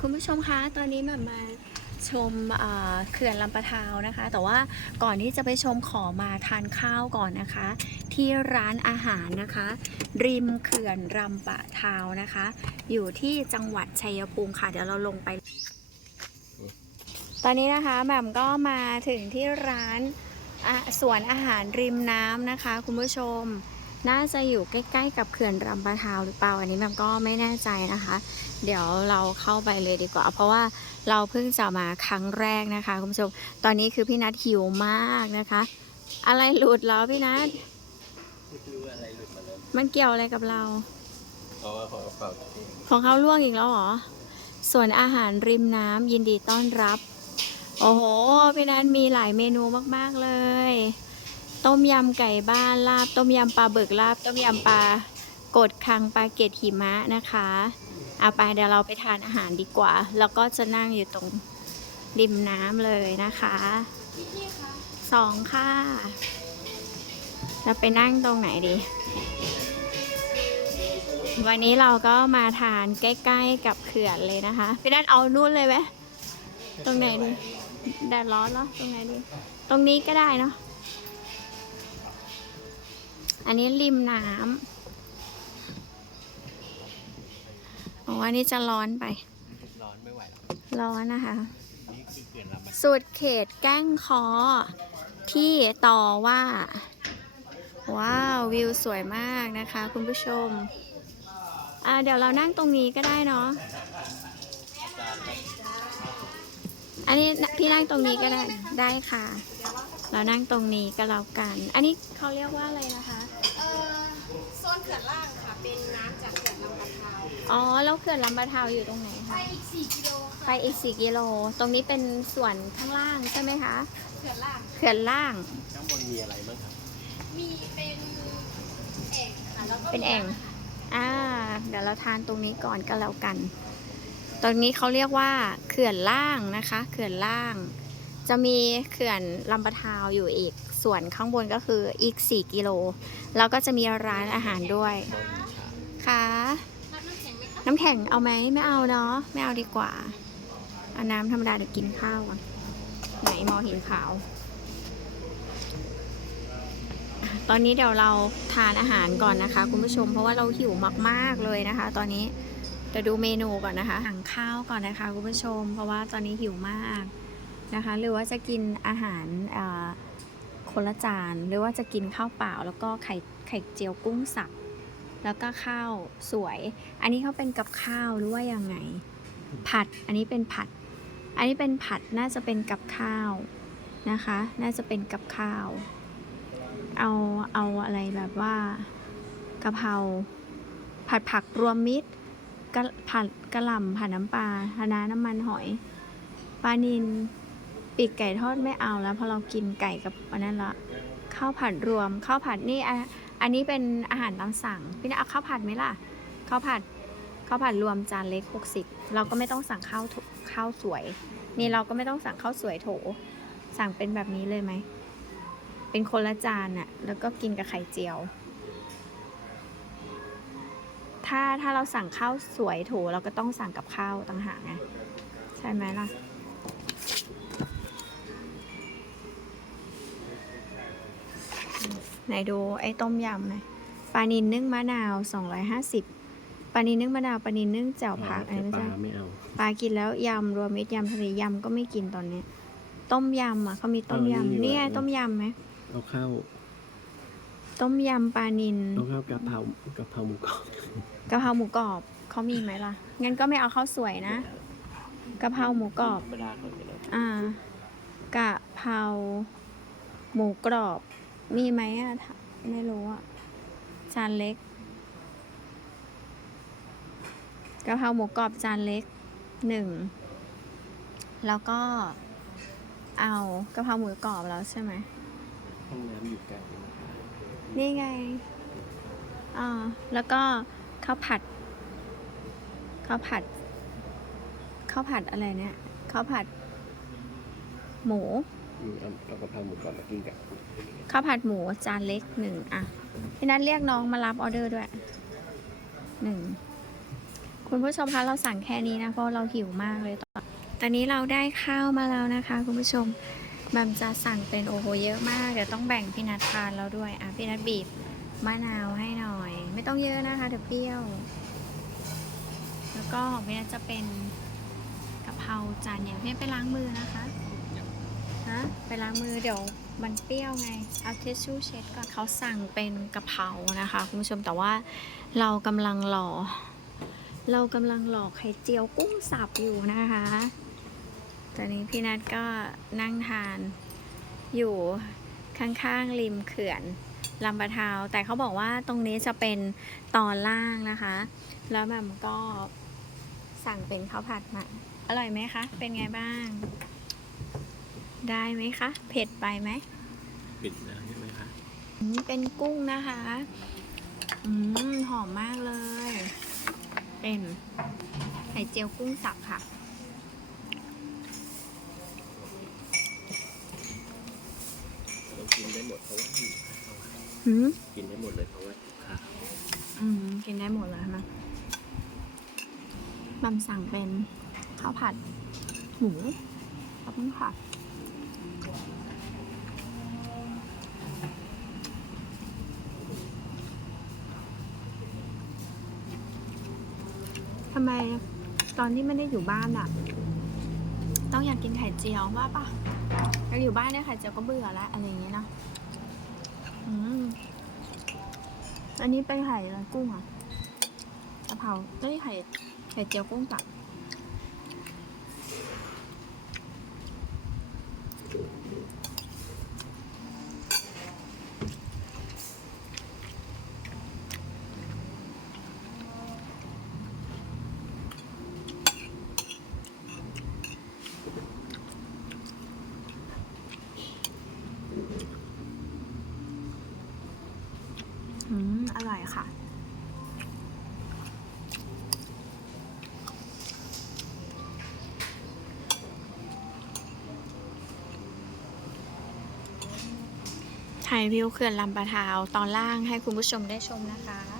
คุณผู้ชมคะตอนนี้แบบมาชมเขื่อนลำปะทาวนะคะ แต่ว่าก่อนที่จะไปชมขอมาทานข้าวก่อนนะคะ ที่ร้านอาหารนะคะ ริมเขื่อนลำปะทาวนะคะ อยู่ที่จังหวัดชัยภูมิค่ะ เดี๋ยวเราลงไป ตอนนี้นะคะแหม่มก็มาถึงที่ร้านสวนอาหารริมน้ำนะคะ คุณผู้ชม น่าจะอยู่ใกล้ๆกับเขื่อนลำปะทาวหรือเปล่าอันนี้แม่มก็ไม่แน่ใจนะคะ เดี๋ยวเราเข้าไปเลยดีกว่า เพราะว่าเราเพิ่งจะมาครั้งแรกนะคะคุณผู้ชมตอนนี้คือพี่นัทหิวมากนะคะ อะไรหลุดแล้วพี่นัทมันเกี่ยวอะไรกับเราขอาเปล่าที่ของเขาล่วงอีกแล้วเหรอส่วนอาหารริมน้ำยินดีต้อนรับ โอ้โหพี่นัทมีหลายเมนูมากๆเลย ต้มยำไก่บ้านลาบ ต้มยำปลาบึกลาบ ต้มยำปลากดคังปลาเกตหิมะนะคะเอาไปเดี๋ยวเราไปทานอาหารดีกว่า แล้วก็จะนั่งอยู่ตรงริมน้ำเลยนะคะสองค่ะ เราไปนั่งตรงไหนดี วันนี้เราก็มาทานใกล้ ๆ กับเขื่อนเลยนะคะ พี่นัทเอานู่นเลยไหมตรงไหนดีแดดร้อนเหรอตรงไหนดี ตรงนี้ก็ได้เนาะ อันนี้ริมน้ำอ๋ออันนี้จะร้อนไป ร้อนไม่ไหวร้อนนะคะ นี่คือเขื่อนลำบากสุดเขตแก้งคอที่ต่อว่า ว้าววิวสวยมากนะคะ คุณผู้ชม อ่าเดี๋ยวเรานั่งตรงนี้ก็ได้เนาะ อันนี้พี่นั่งตรงนี้ก็ได้ ได้ค่ะ เรานั่งตรงนี้ก็แล้วกัน อันนี้เขาเรียกว่าอะไรนะคะ เขื่อนล่างค่ะ เป็นน้ำจากเขื่อนลำปะทาวอ๋อ แล้วเขื่อนลำปะทาวอยู่ตรงไหนไปคะ อีก4กิโลไปอีก 4 กิโล ตรงนี้เป็นส่วนข้างล่างใช่ไหมคะ เขื่อนล่าง เขื่อนล่าง ข้างบนมีอะไรบ้างครับมีเป็นแอ่งค่ะ แล้วก็เป็นแอ่ง อ่า เดี๋ยวเราทานตรงนี้ก่อนก็แล้วกัน ตรงนี้เขาเรียกว่าเขื่อนล่างนะคะ เขื่อนล่าง จะมีเขื่อนลำปะทาวอยู่อีก ส่วนข้างบนก็คืออีก 4 กิโล แล้วก็จะมีร้านอาหารด้วย ค่ะ น้ำแข็งไหมคะน้ำแข็งเอาไหมไม่เอาเนาะ ไม่เอาดีกว่าเอาน้ำธรรมดาเดี๋ยวกินข้าวก่อนไหนมอห็นขาว ตอนนี้เดี๋ยวเราทานอาหารก่อนนะคะ คุณผู้ชมเพราะว่าเราหิวมากๆเลยนะคะ ตอนนี้เดี๋ยวดูเมนูก่อนนะคะสั่งข้าวก่อนนะคะคุณผู้ชม เพราะว่าตอนนี้หิวมาก นะคะ หรือว่าจะกินอาหารคนละจาน หรือว่าจะกินข้าวเปล่า แล้วก็ไข่ไข่เจียวกุ้งสับ แล้วก็ข้าวสวย อันนี้เขาเป็นกับข้าวหรือว่ายังไง ผัด อันนี้เป็นผัด อันนี้เป็นผัดน่าจะเป็นกับข้าวนะคะ น่าจะเป็นกับข้าว เอาเอาอะไรแบบว่ากะเพราผัดผักรวมมิตรผัดกระหล่ำผัดน้ำปลาคะน้าน้ำมันหอยปลานิน ปีกไก่ทอดไม่เอาแล้วพราะเรากินไก่กับอันนั้นละข้าวผัดรวมข้าวผัดนี่อันนี้เป็นอาหารตามสั่ง พี่นะเอาข้าวผัดไหมล่ะข้าวผัดข้าวผัดรวมจานเล็ก 60 เราก็ไม่ต้องสั่งข้าวข้าวสวย นี่เราก็ไม่ต้องสั่งข้าวสวยโถ สั่งเป็นแบบนี้เลยไหมเป็นคนละจานน่ะแล้วก็กินกับไข่เจียว ถ้าถ้าเราสั่งข้าวสวยโถเราก็ต้องสั่งกับข้าวต่างหากไงใช่ไหมล่ะ ไหนดูไอ้ต้มยำหน่อยปลานินนึ่งมะนาว 250ปลานินนึ่งมะนาวปลานินนึ่งแจ่วผักอันนี้ไม่ปลาใช่ไม่เอาปลากินแล้วยำรวมมิตรยำทะเลยำก็ไม่กินตอนเนี้ยต้มยำอะเขามีต้มยำนี่ไงต้มยำไหมเอาข้าวต้มยำปลานินเอาข้าวกะเพรากะเพราหมูกรอบกะเพราหมูกรอบเขามีไหมล่ะงั้นก็ไม่เอาข้าวสวยนะกะเพราหมูกรอบ ธรรมดาก่อนก็ได้อ่ากะเพราหมูกรอบ มีไหมอะถ้าไม่รู้อะ จานเล็กกะเพราหมูกรอบจานเล็กหนึ่ง แล้วก็เอากะเพราหมูกรอบแล้วใช่ไหมห้องน้ำอยู่ไกลนะครับนี่ไงอ่าแล้วก็ข้าวผัดข้าวผัดข้าวผัดอะไรเนี่ยข้าวผัด หมู อืมเอาเอากะเพราหมูกรอบมากินกับข้าวผัดหมูจานเล็กหนึ่งอะพี่นัทเรียกน้องมารับออเดอร์ด้วยหนึ่งคุณผู้ชมคะเราสั่งแค่นี้นะเพราะเราหิวมากเลยตอนตอนนี้เราได้ข้าวมาแล้วนะคะ คุณผู้ชมแบมจะสั่งเป็นโอ้โหเยอะมากเดี๋ยวต้องแบ่งพี่นัททานแล้วด้วยอะพี่นัทบีบมะนาวให้หน่อย ไม่ต้องเยอะนะคะเดี๋ยวเปรี้ยว แล้วก็ของพี่นัทจะเป็นกะเพราจานใหญ่พี่นัทไปล้างมือนะคะ ไปล้างมือเดี๋ยวมันเปรี้ยวไง เอาทิชชู่เช็ดก่อนเขาสั่งเป็นกะเพรานะคะคุณผู้ชมแต่ว่าเรากำลังรอเรากำลังหลอกไข่เจียวกุ้งสับอยู่นะคะ ตอนนี้พี่นัทก็นั่งทานอยู่ข้างๆริมเขื่อนลำปะทาว แต่เขาบอกว่าตรงนี้จะเป็นตอนล่างนะคะ แล้วแบบก็สั่งเป็นข้าวผัดมา อร่อยไหมคะ เป็นไงบ้าง ได้ไหมคะ เผ็ดไปไหมปิดแล้วใช่ไหมคะอืมเป็นกุ้งนะคะ อืมหอมมากเลย เป็นไข่เจียวกุ้งสับค่ะ เรากินได้หมดเพราะว่าหิวข้าวอืม กินได้หมดเลยเพราะว่าหิวข้าวอืม กินได้หมดเลยนะบัมสั่งเป็นข้าวผัดหมูขอบคุณค่ะ ทำไมตอนที่ไม่ได้อยู่บ้านอะต้องอยากกินไข่เจียวว่าปะเราอยู่บ้านเนี่ยไข่เจียวก็เบื่อแล้วอะไรอย่างเงี้ยนะอืมอันนี้เป็นไข่อะไรกุ้งอะกะเพราไม่ใช่ไข่ไข่เจียวกุ้งสับ อืมอร่อยค่ะถ่ายวิวเขื่อนลำปะทาวตอนล่างให้คุณผู้ชมได้ชมนะคะ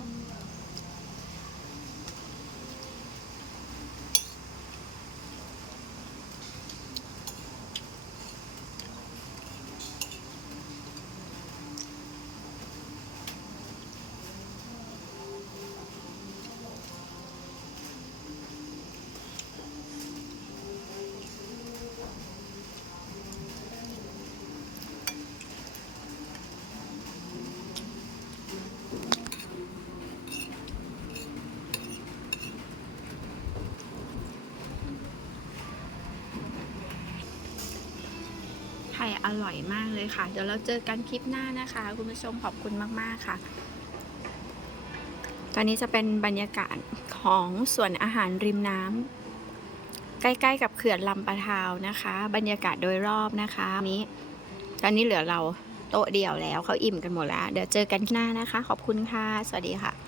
ไข่ อร่อยมากเลยค่ะ เดี๋ยวเราเจอกันคลิปหน้านะคะ คุณผู้ชมขอบคุณมาก ๆ ค่ะ ตอนนี้จะเป็นบรรยากาศของสวนอาหารริมน้ำใกล้ ๆ กับเขื่อนลำปะทาวนะคะ บรรยากาศโดยรอบนะคะนี้ ตอนนี้เหลือเราโต๊ะเดียวแล้วเขาอิ่มกันหมดแล้ว เดี๋ยวเจอกันหน้านะคะ ขอบคุณค่ะ สวัสดีค่ะ